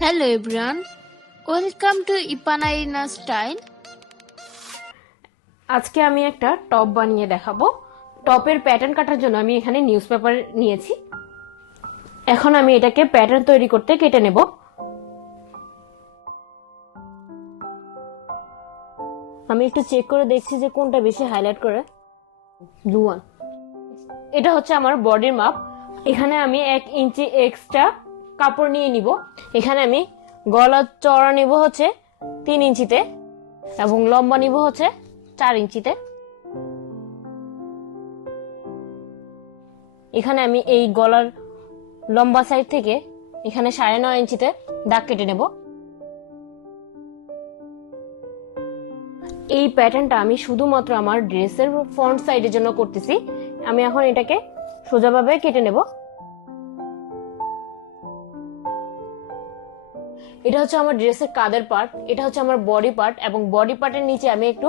Hello everyone, welcome to Ipanarina Style. আজকে আমি একটা টপ বানিয়ে দেখাবো। টপের প্যাটার্ন কাটার জন্য আমি এখানে নিউজপেপার নিয়েছি। এখন আমি এটাকে প্যাটার্ন তৈরি করতে কেটে নেব। আমি একটু চেক করে দেখছি যে কোনটা বেশি হাইলাইট করে। Blue one. এটা হচ্ছে আমার বডির মাপ। এখানে আমি 1 ইঞ্চি এক্সট্রা কাপড় নিয়ে নিব। এখানে আমি গলা চওড়া নিব হচ্ছে 3 ইঞ্চিতে এবং লম্বা নিব হচ্ছে 4 ইঞ্চিতে। এখানে আমি এই গলার লম্বা সাইড থেকে এখানে 9.5 ইঞ্চিতে দাগ কেটে নেব। এই প্যাটার্নটা আমি শুধুমাত্র আমার ড্রেসের ফ্রন্ট সাইডের জন্য করতেছি। আমি এখন এটাকে সোজাভাবে কেটে নেব। এটা হচ্ছে আমার ড্রেসের কাঁধের পার্ট, এটা হচ্ছে আমার বডি পার্ট এবং বডি পার্টের নিচে আমি একটু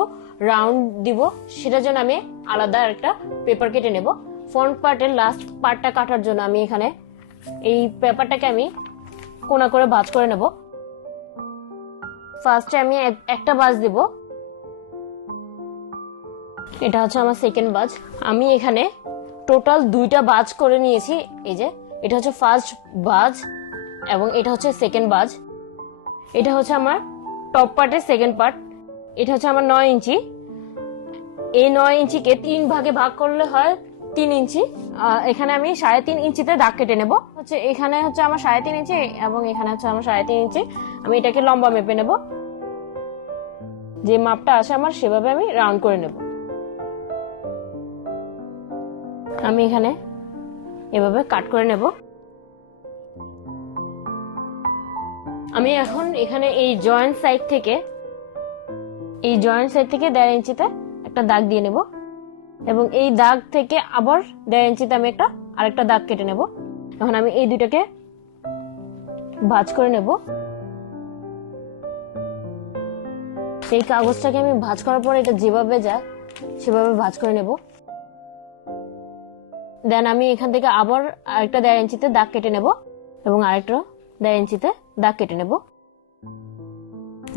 রাউন্ড দিব, সেটার জন্য আমি আলাদা একটা পেপার কেটে নেব। ফ্রন্ট পার্টের লাস্ট পার্টটা কাটার জন্য আমি এখানে এই পেপারটাকে আমি কোনা করে ভাঁজ করে নেব। ফার্স্টে আমি একটা ভাঁজ দিব, এটা হচ্ছে আমার সেকেন্ড ভাঁজ। আমি এখানে টোটাল 2টা ভাঁজ করে নিয়েছি। এই যে এটা হচ্ছে ফার্স্ট ভাঁজ এবং এটা হচ্ছে সেকেন্ড ভাঁজ। এটা হচ্ছে আমার টপ পার্টের সেকেন্ড পার্ট। এটা হচ্ছে আমার 9 ইঞ্চি। এই 9 ইঞ্চিকে 3 ভাগে ভাগ করলে হয় 3 ইঞ্চি। এখানে আমি 3.5 ইঞ্চিতে দাগ কেটে নেব। হচ্ছে এখানে হচ্ছে আমার 3.5 ইঞ্চি এবং এখানে হচ্ছে আমার 3.5 ইঞ্চি। আমি এটাকে লম্বা মেপে নেব, যে মাপটা আসে আমার সেভাবে আমি রাউন্ড করে নেব। আমি এখানে এভাবে কাট করে নেব। আমি এখন এখানে এই জয়েন্ট সাইড থেকে 1.5 ইঞ্চিতে একটা দাগ দিয়ে নেব এবং এই দাগ থেকে আবার 1.5 ইঞ্চিতে আমি আরেকটা দাগ কেটে নেব। এখন আমি এই দুটাকে ভাঁজ করে নেব। এই কাগজটাকে আমি ভাঁজ করার পর এটা যেভাবে যায় সেভাবে ভাঁজ করে নেব। দেন আমি এখান থেকে আবার আরেকটা 1.5 ইঞ্চিতে দাগ কেটে নেব এবং আরেকটা 1.5 ইঞ্চিতে দাগ কেটে নেব।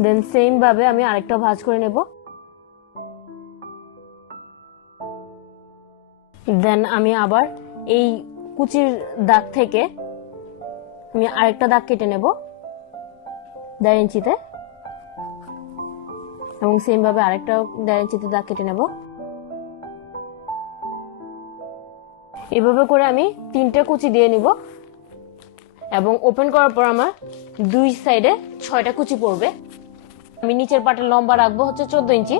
দেন সেম ভাবে আমি আরেকটা ভাঁজ করে নেব। দেন আমি আবার এই কুচির দাগ থেকে আমি আরেকটা দাগ কেটে নেব 1.5 ইঞ্চিতে এবং সেম ভাবে আরেকটা 1.5 ইঞ্চিতে দাগ কেটে নেব। এভাবে করে আমি 3টে কুচি দিয়ে নিব এবং ওপেন করার পর আমার 2 সাইডে 6টা কুচি পড়বে। আমি নিচের পাটের লম্বা রাখবো হচ্ছে 14 ইঞ্চি।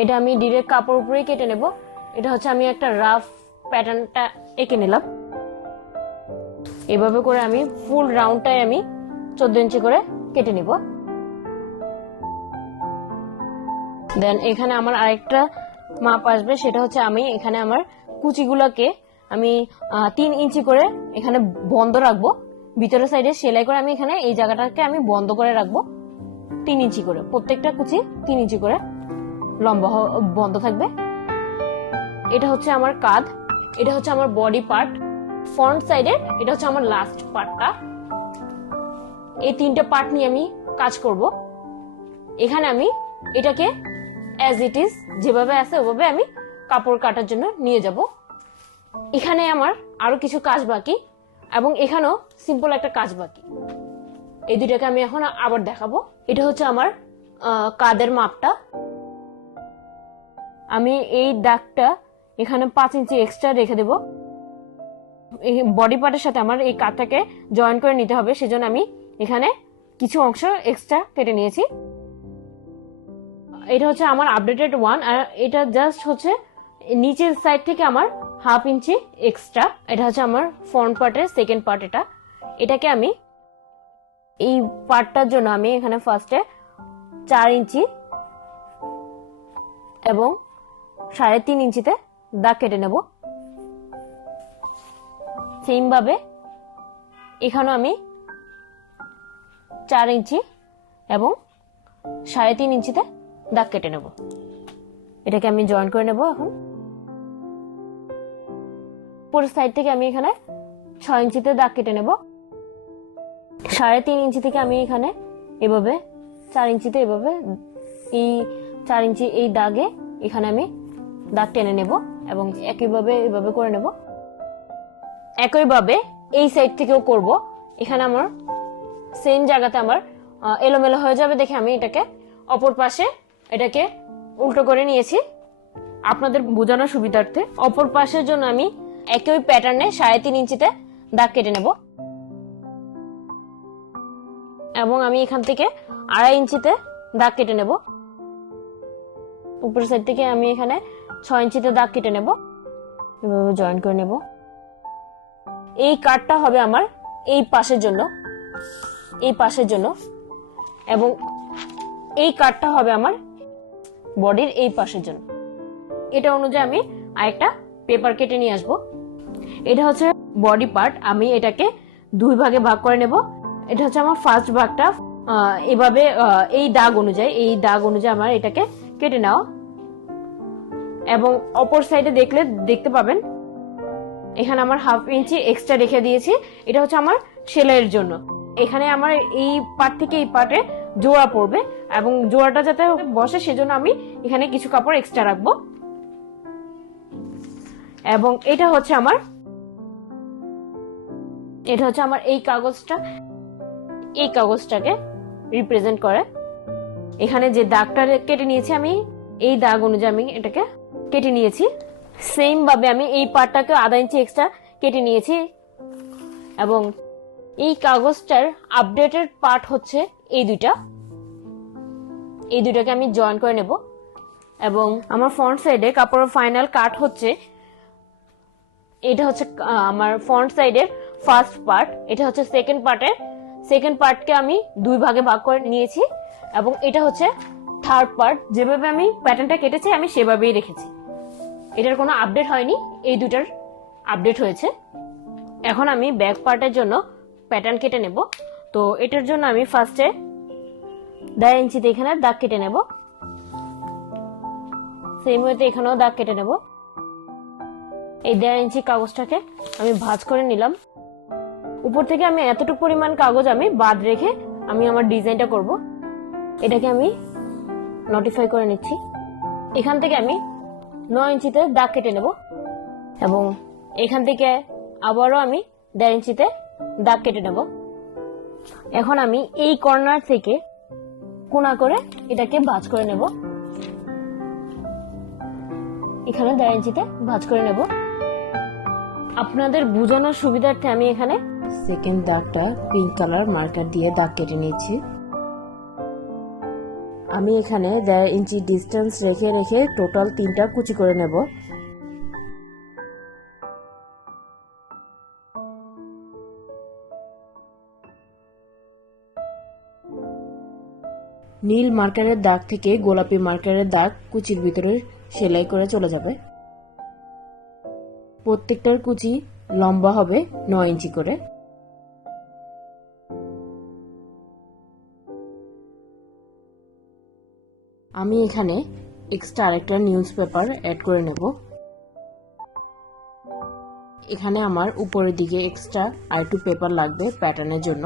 এটা আমি ডিরেক্ট কাপড় উপরেই কেটে নেব। এটা হচ্ছে আমি একটা রাফ প্যাটার্নটা এঁকে নিলাম। এভাবে করে আমি ফুল রাউন্ডটাই আমি 14 ইঞ্চি করে কেটে নিব। দেন এখানে আমার আরেকটা মাপ আসবে, সেটা হচ্ছে আমি এখানে আমার কুচিগুলোকে আমি 3 ইঞ্চি করে এখানে বন্ধ রাখবো। ভিতরের সাইডে সেলাই করে আমি এখানে এই জায়গাটাকে আমি বন্ধ করে রাখবো 3 ইঞ্চি করে। প্রত্যেকটা কুচি 3 ইঞ্চি করে লম্বা বন্ধ থাকবে। এটা হচ্ছে আমার কাঁধ, এটা হচ্ছে আমার বডি পার্ট। ফ্রন্ট সাইডে এটা হচ্ছে আমার লাস্ট পার্টটা। এই 3টে পার্ট নিয়ে আমি কাজ করব। এখানে আমি এটাকে অ্যাজ ইট ইজ যেভাবে আছে ওভাবে আমি কাপড় কাটার জন্য নিয়ে যাব। এখানে আমার আরো কিছু কাজ বাকি এবং এখানেও সিম্পল একটা কাজ বাকি। এই দুটাকে আমি এখন আবার দেখাবো। এটা হচ্ছে আমার কাঁধের মাপটা। আমি এই দাগটা এখানে 5 ইঞ্চি এক্সট্রা রেখে দেব। বডি পার্টের সাথে আমার এই কাঁধটাকে জয়েন করে নিতে হবে, সেজন্য আমি এখানে কিছু অংশ এক্সট্রা কেটে নিয়েছি। এটা হচ্ছে আমার আপডেটেড 1 আর এটা জাস্ট হচ্ছে নিচের সাইড থেকে আমার 1/2 ইঞ্চি এক্সট্রা। এটা হচ্ছে আমার ফ্রন্ট পার্টের সেকেন্ড পার্ট। এটাকে আমি এই পার্টটার জন্য আমি এখানে ফার্স্টে 4 ইঞ্চি এবং 3.5 ইঞ্চিতে দাগ কেটে নেব। সেম ভাবে এখানেও আমি 4 ইঞ্চি এবং 3.5 ইঞ্চিতে দাগ কেটে নেব। এটাকে আমি জয়েন করে নেব। এখন পুরো সাইড থেকে আমি এখানে 6 ইঞ্চিতে দাগ কেটে নেব। 3.5 ইঞ্চি থেকে আমি এখানে এভাবে 4 ইঞ্চিতে এভাবে এই 4 ইঞ্চি এই দাগে এখানে আমি দাগ টেনে নেব এবং একইভাবে এভাবে করে নেব। একইভাবে এই সাইড থেকেও করব। এখানে আমার সেম জায়গাতে আমার এলোমেলো হয়ে যাবে দেখে আমি এটাকে অপর পাশে এটাকে উল্টো করে নিয়েছি আপনাদের বোঝানোর সুবিধার্থে। অপর পাশের জন্য আমি একই প্যাটার্নে 3.5 ইঞ্চিতে দাগ কেটে নেব এবং আমি এখান থেকে 2.5 ইঞ্চিতে দাগ কেটে নেব। উপর সাইড থেকে আমি এখানে 6 ইঞ্চিতে দাগ কেটে নেব, এভাবে জয়েন করে নেব। এই কাটটা হবে আমার এই পাশের জন্য, এই পাশের জন্য, এবং এই কাটটা হবে আমার বডির এই পাশের জন্য। এটা অনুযায়ী আমি আরেকটা পেপার কেটে নিয়ে আসবো। এটা হচ্ছে বডি পার্ট, আমি এটাকে 2 ভাগে ভাগ করে নেব। এটা হচ্ছে আমার ফার্স্ট ভাগটা, এভাবে এই দাগ অনুযায়ী আমার এটাকে কেটে নেওয়া। এবং অপর সাইডে দেখতে পাবেন এখানে আমার 1/2 ইঞ্চি এক্সট্রা রেখে দিয়েছি, এটা হচ্ছে আমার সেলাইয়ের জন্য। এখানে আমার এই পার্ট থেকে এই পার্টে জোড়া পড়বে এবং জোড়াটা যাতে বসে সেজন্য আমি এখানে কিছু কাপড় এক্সট্রা রাখবো। এবং এটা হচ্ছে আমার এই কাগজটাকে রিপ্রেজেন্ট করে। এখানে যে দাগটা কেটে নিয়েছি আমি এই দাগ অনুযায়ী আমি এটাকে কেটে নিয়েছি। সেম ভাবে আমি এই পার্টটাকে 1/2 ইঞ্চি এক্সট্রা কেটে নিয়েছি এবং এই কাগজটার আপডেটেড পার্ট হচ্ছে এই দুইটাকে আমি জয়েন করে নেব। এবং আমার ফ্রন্ট সাইডে কাপড়ের ফাইনাল কাট হচ্ছে, এটা হচ্ছে আমার ফ্রন্ট সাইডের ফার্স্ট পার্ট, এটা হচ্ছে সেকেন্ড পার্টকে আমি 2 ভাগে ভাগ করে নিয়েছি এবং এটা হচ্ছে থার্ড পার্ট। যেভাবে আমি প্যাটার্নটা কেটেছি আমি সেভাবেই রেখেছি, এটার কোনো আপডেট হয়নি, এই দুটার আপডেট হয়েছে। এখন আমি ব্যাক পার্টের জন্য প্যাটার্ন কেটে নেব। তো এটার জন্য আমি ফার্স্টে 1.5 ইঞ্চিতে এখানে দাগ কেটে নেব, সেম ওয়েতে এখানেও দাগ কেটে নেব। এই 1.5 ইঞ্চি কাগজটাকে আমি ভাঁজ করে নিলাম। উপর থেকে আমি এতটুকু পরিমাণ কাগজ আমি বাদ রেখে আমি আমার ডিজাইনটা করব। এটাকে আমি নোটিফাই করে নিচ্ছি। এখান থেকে আমি 9 ইঞ্চিতে দাগ কেটে নেব এবং এখান থেকে আবারও আমি 1.5 ইঞ্চিতে দাগ কেটে নেব। এখন আমি এই কর্নার থেকে কোণা করে এটাকে ভাঁজ করে নেব, এখানে 1.5 ইঞ্চিতে ভাঁজ করে নেব। আপনাদের বোঝানোর সুবিধার্থে আমি এখানে সেকেন্ড দাগটা পিঙ্ক কালার মার্কার দিয়ে দাগ কেটে নিয়েছি। আমি এখানে 1.5 ইঞ্চি ডিস্টেন্স রেখে টোটাল 3টা কুচি করে নেব। নীল মার্কারের দাগ থেকে গোলাপি মার্কারের দাগ কুচির ভিতরে সেলাই করে চলে যাবে। প্রত্যেকটার কুচি লম্বা হবে 9 ইঞ্চি করে। আমি এখানে এক্সট্রা আরেকটা নিউজ পেপার অ্যাড করে নেব। এখানে আমার উপরের দিকে এক্সট্রা আরেকটু পেপার লাগবে প্যাটার্নের জন্য।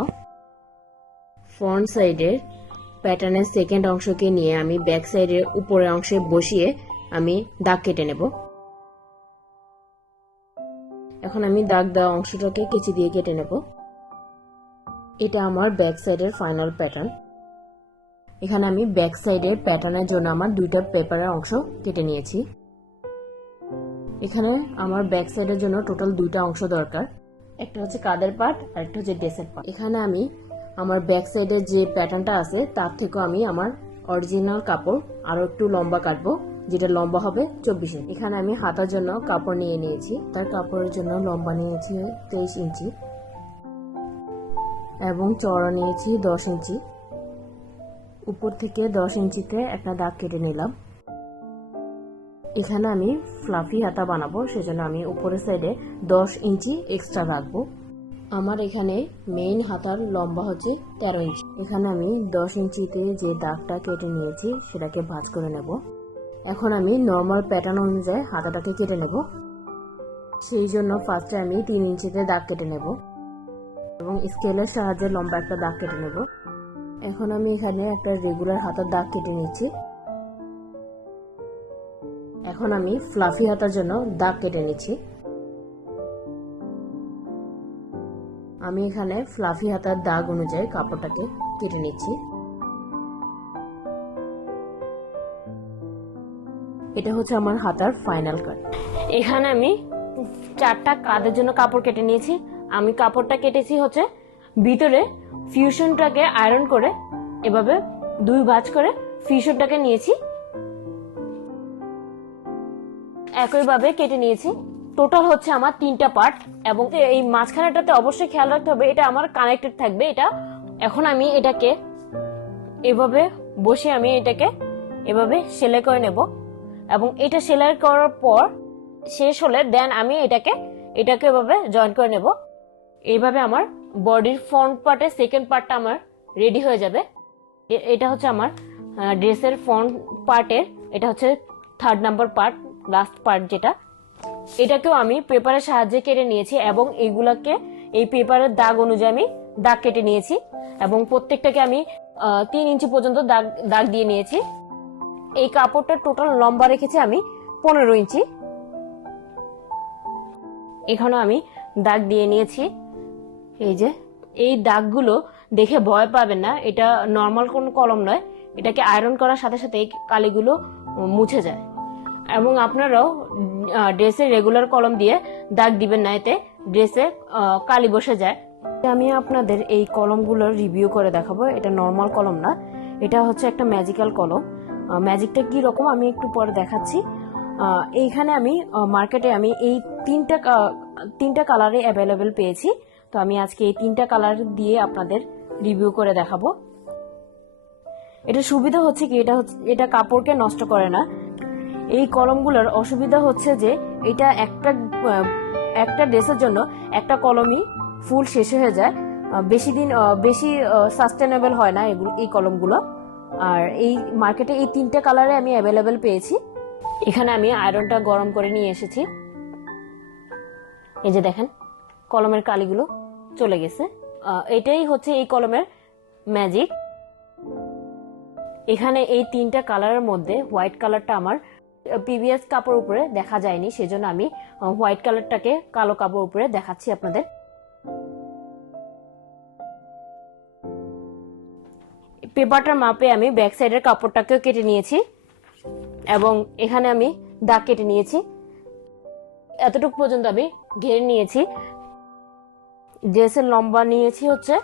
ফ্রন্ট সাইডের প্যাটার্নের সেকেন্ড অংশকে নিয়ে আমি ব্যাক সাইডের উপরের অংশে বসিয়ে আমি দাগ কেটে নেব। এখন আমি দাগ দেওয়া অংশটাকে কেচি দিয়ে কেটে নেব। এটা আমার ব্যাক সাইডের ফাইনাল প্যাটার্ন। এখানে আমি ব্যাক সাইডের প্যাটার্নের জন্য আমার 2টা পেপারের অংশ কেটে নিয়েছি। এখানে আমার ব্যাক সাইডের জন্য টোটাল 2টা অংশ দরকার, একটা হচ্ছে কাঁধের পার্ট আর একটা হচ্ছে ড্রেসের পার্ট। এখানে আমি আমার ব্যাক সাইডের যে প্যাটার্নটা আছে তার থেকেও আমি আমার অরিজিনাল কাপড় আরো একটু লম্বা কাটবো, যেটা লম্বা হবে 24 ইঞ্চি। এখানে আমি হাতার জন্য কাপড় নিয়ে নিয়েছি, তার কাপড়ের জন্য লম্বা নিয়েছি 23 ইঞ্চি এবং চওড়া নিয়েছি 10 ইঞ্চি। উপর থেকে 10 ইঞ্চিতে একটা দাগ কেটে নিলাম। এখানে আমি ফ্লাফি হাতা বানাবো, সেজন্য আমি উপরের সাইডে 10 ইঞ্চি এক্সট্রা রাখবো। আমার এখানে মেইন হাতার লম্বা হচ্ছে 13 ইঞ্চি। এখানে আমি 10 ইঞ্চিতে যে দাগটা কেটে নিয়েছি সেটাকে ভাঁজ করে নেব। এখন আমি নর্মাল প্যাটার্ন অনুযায়ী হাতাটাকে কেটে নেব। সেই জন্য ফার্স্টে আমি 3 ইঞ্চিতে দাগ কেটে নেব। এবং স্কেলের সাহায্যে লম্বা একটা দাগ কেটে নেব। এখন আমি এখানে একটা রেগুলার হাতার দাগ কেটে নিচ্ছি। এখন আমি ফ্লাফি হাতার জন্য দাগ কেটে নিচ্ছি। আমি এখানে ফ্লাফি হাতার দাগ অনুযায়ী কাপড়টাকে কেটে নিচ্ছি। এটা হচ্ছে আমার হাতার ফাইনাল কাট। এখানে আমি 4টা কাঁধের জন্য কাপড় কেটে নিয়েছি। আমি কাপড়টা কেটেছি হচ্ছে ভিতরে ফিউশনটাকে আয়রন করে এভাবে 2 ভাঁজ করে ফিউশনটাকে নিয়েছি, একইভাবে কেটে নিয়েছি। টোটাল হচ্ছে আমার 3টা পার্ট, এবং এই মাঝখানেটাতে অবশ্যই খেয়াল রাখতে হবে এটা আমার কানেক্টেড থাকবে। এটা এখন আমি এটাকে এভাবে বসে আমি এটাকে এভাবে সেলাই করে নেব, এবং এটা সেলাই করার পর শেষ হলে দেন আমি এটাকে এভাবে জয়েন করে নেব। এইভাবে আমার বডির ফ্রন্ট পার্টের সেকেন্ড পার্টটা আমার রেডি হয়ে যাবে। এটা হচ্ছে আমার ড্রেসের ফ্রন্ট পার্টের, এটা হচ্ছে 3rd number part, last part যেটা। এটাকেও আমি পেপারের সাহায্যে কেটে নিয়েছি, এবং এইগুলাকে এই পেপারের দাগ অনুযায়ী আমি দাগ কেটে নিয়েছি, এবং প্রত্যেকটাকে আমি 3 ইঞ্চি পর্যন্ত দাগ দিয়ে নিয়েছি। এই কাপড়টা টোটাল লম্বা রেখেছি আমি 15 ইঞ্চি। এখানে আমি দাগ দিয়ে নিয়েছি। এই যে এই দাগগুলো দেখে ভয় পাবেন না, এটা নর্মাল কোন কলম নয়, এটাকে আয়রন করার সাথে সাথে এই কালিগুলো মুছে যায়। এবং আপনারাও ড্রেসে রেগুলার কলম দিয়ে দাগ দিবেন না, এতে ড্রেসে কালি বসে যায়। আমি আপনাদের এই কলমগুলোর রিভিউ করে দেখাবো। এটা নর্মাল কলম না, এটা হচ্ছে একটা ম্যাজিক্যাল কলম। ম্যাজিকটা কি রকম আমি একটু পরে দেখাচ্ছি। এইখানে আমি মার্কেটে আমি এই তিনটা কালারে অ্যাভেলেবেল পেয়েছি, তো আমি আজকে এই 3টা কালার দিয়ে আপনাদের রিভিউ করে দেখাবো। এটা সুবিধা হচ্ছে কি, এটা কাপড়কে নষ্ট করে না। এই কলমগুলোর অসুবিধা হচ্ছে যে এটা একটা ড্রেসের জন্য একটা কলমই ফুল শেষ হয়ে যায়, বেশি সাস্টেনেবল হয় না এই কলমগুলো। আর এই মার্কেটে এই 3টে কালারে আমি অ্যাভেলেবেল পেয়েছি। এখানে আমি আয়রনটা গরম করে নিয়ে এসেছি। এই যে দেখেন কলমের কালিগুলো চলে গেছে। এটাই হচ্ছে এই কলমের ম্যাজিক। এখানে এই 3টা কালারের মধ্যে হোয়াইট কালারটা আমার প্রিভিয়াস কাপড় উপরে দেখা যায়নি, সেজন্য আমি হোয়াইট কালারটাকে কালো কাপড় উপরে দেখাচ্ছি আপনাদের। পেপারটার মাপে আমি ব্যাক সাইডের কাপড়টাকেও কেটে নিয়েছি, এবং এখানে আমি দাগ কেটে নিয়েছি। এতটুকু পর্যন্ত আমি ঘেরে নিয়েছি। ড্রেসের লম্বা নিয়েছি হচ্ছে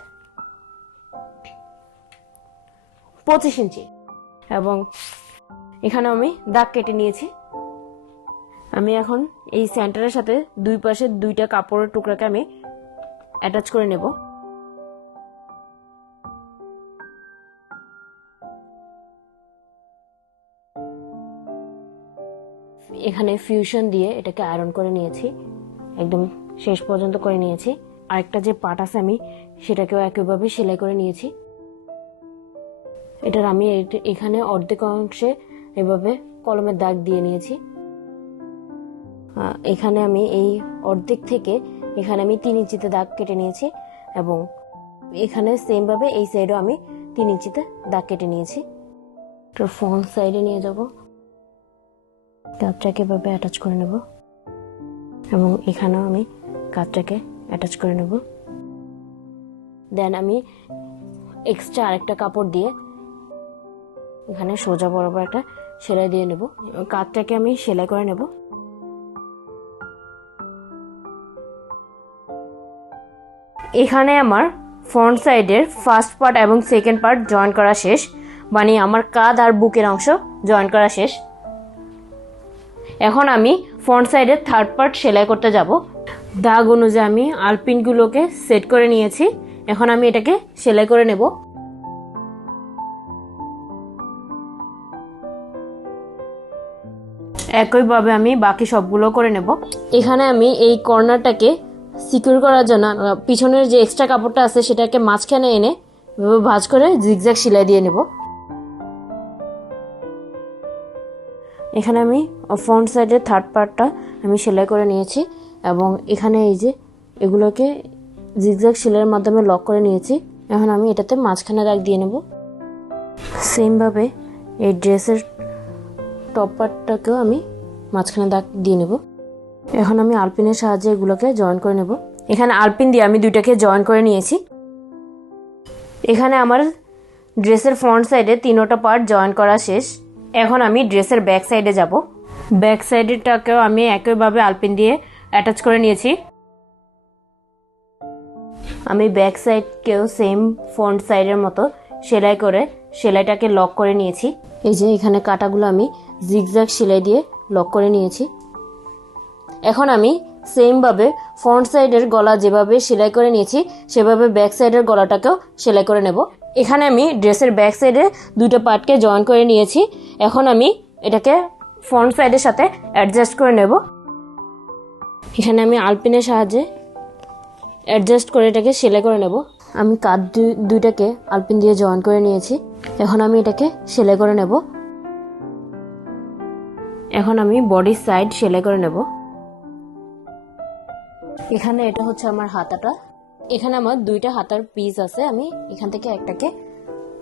25 ইঞ্চি, এবং এখানে আমি দাগ কেটে নিয়েছি। আমি এখন এই সেন্টারের সাথে 2 পাশে 2টা কাপড়ের টুকরাকে আমি অ্যাটাচ করে নেব। এখানে ফিউশন দিয়ে এটাকে আয়রন করে নিয়েছি, একদম শেষ পর্যন্ত করে নিয়েছি। আরেকটা যে পার্ট আছে আমি সেটাকেও একইভাবে সেলাই করে নিয়েছি। এটার আমি এখানে অর্ধেক অংশে এভাবে কলমের দাগ দিয়ে নিয়েছি। এখানে আমি এই অর্ধেক থেকে এখানে আমি 3 ইঞ্চিতে দাগ কেটে নিয়েছি, এবং এখানে সেম ভাবে এই সাইডেও আমি 3 ইঞ্চিতে দাগ কেটে নিয়েছি। ফ্রন্ট সাইডে নিয়ে যাব, কাপটাকে এভাবে অ্যাটাচ করে নেব, এবং এখানেও আমি কাপটাকে অ্যাটাচ করে নেব। দেন আমি এক্সট্রা আরেকটা কাপড় দিয়ে এখানে সোজা বরাবর একটা সেলাই দিয়ে নেব। কাপটাকে আমি সেলাই করে নেব। এখানে আমার ফ্রন্ট সাইডের ফার্স্ট পার্ট এবং সেকেন্ড পার্ট জয়েন করা শেষ, মানে আমার কাঁধ আর বুকের অংশ জয়েন করা শেষ। এখন আমি ফ্রন্ট সাইডের 3rd পার্ট সেলাই করতে যাব। দাগ অনুযায়ী আমি আলপিনগুলোকে সেট করে নিয়েছি, এখন আমি এটাকে সেলাই করে নেব। একইভাবে আমি বাকি সবগুলো করে নেব। এখানে আমি এই কর্নারটাকে সিকিউর করার জন্য পিছনের যে এক্সট্রা কাপড়টা আছে সেটাকে মাঝখানে এনে ভাঁজ করে জিগজ্যাগ সেলাই দিয়ে নেব। এখানে আমি ফ্রন্ট সাইডের 3rd পার্টটা আমি সেলাই করে নিয়েছি, এবং এখানে এই যে এগুলোকে জিগজ্যাগ সেলাইয়ের মাধ্যমে লক করে নিয়েছি। এখন আমি এটাতে মাঝখানে দাগ দিয়ে নেব। সেমভাবে এই ড্রেসের টপ পার্টটাকেও আমি মাঝখানে দাগ দিয়ে নেব। এখন আমি আলপিনের সাহায্যে এগুলোকে জয়েন করে নেব। এখানে আলপিন দিয়ে আমি দুইটাকে জয়েন করে নিয়েছি। এখানে আমার ড্রেসের ফ্রন্ট সাইডে তিনোটা পার্ট জয়েন করা শেষ। এখন আমি ড্রেসের ব্যাক সাইডে যাব। ব্যাক সাইডেরটাকেও আমি একইভাবে আলপিন দিয়ে অ্যাটাচ করে নিয়েছি। আমি ব্যাক সাইডকেও সেম ফ্রন্ট সাইডের মতো সেলাই করে সেলাইটাকে লক করে নিয়েছি। এই যে এখানে কাটাগুলো আমি জিগজ্যাগ সেলাই দিয়ে লক করে নিয়েছি। এখন আমি সেমভাবে ফ্রন্ট সাইডের গলা যেভাবে সেলাই করে নিয়েছি সেভাবে ব্যাক সাইডের গলাটাকেও সেলাই করে নেব। এখানে আমি ড্রেসের ব্যাক সাইডে দুটো পার্টকে জয়েন করে নিয়েছি। এখন আমি এটাকে ফ্রন্ট সাইডের সাথে অ্যাডজাস্ট করে নেব। এখানে আমি আলপিনের সাহায্যে অ্যাডজাস্ট করে এটাকে সেলাই করে নেব। আমি কাঁধ দুইটাকে আলপিন দিয়ে জয়েন করে নিয়েছি। এখন আমি এটাকে সেলাই করে নেব। এখন আমি বডির সাইড সেলাই করে নেব। এখানে এটা হচ্ছে আমার হাতাটা। এখানে আমার দুইটা হাতার পিস আছে, আমি এখান থেকে একটাকে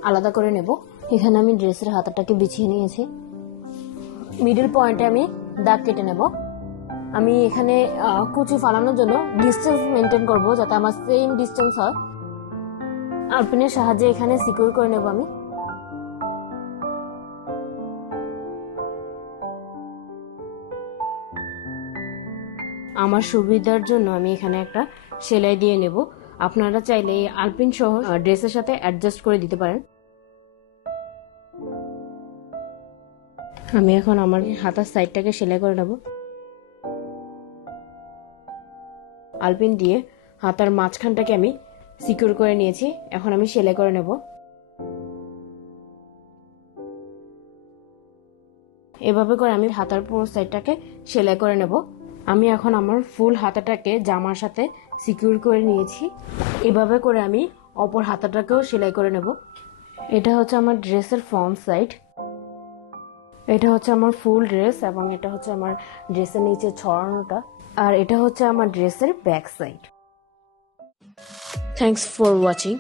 আলাদা করে নেব। এখানে আমি ড্রেসের হাতাটাকে বিছিয়ে নিয়েছি। মিডল পয়েন্টে আমি দাগ কেটে নেব। আমি এখানে কুচি ফালানোর জন্য ডিস্টেন্স মেনটেন করব যাতে আমার সেম ডিস্টেন্স হয়। আলপিনের সাহায্যে এখানে সিকিউর করে নেব আমি। আমার সুবিধার জন্য আমি এখানে একটা সেলাই দিয়ে নেব। আপনারা চাইলে এই আলপিন সহ ড্রেসের সাথে অ্যাডজাস্ট করে দিতে পারেন। আমি এখন আমার হাতার সাইডটাকে সেলাই করে নেব। আলপিন দিয়ে হাতার মাঝখানটাকে আমি সিকিউর করে নিয়েছি। এখন আমি সেলাই করে নেব। এভাবে করে আমি হাতার পুরো সাইডটাকে সেলাই করে নেব। আমি এখন আমার ফুল হাতাটাকে জামার সাথে সিকিউর করে নিয়েছি। এভাবে করে আমি অপর হাতাটাকেও সেলাই করে নেব। এটা হচ্ছে আমার ড্রেসের ফ্রন্ট সাইড, এটা হচ্ছে আমার ফুল ড্রেস এবং এটা হচ্ছে আমার ড্রেসের নিচে ছড়ানোটা, আর এটা হচ্ছে আমার ড্রেসের back side. Thanks for watching.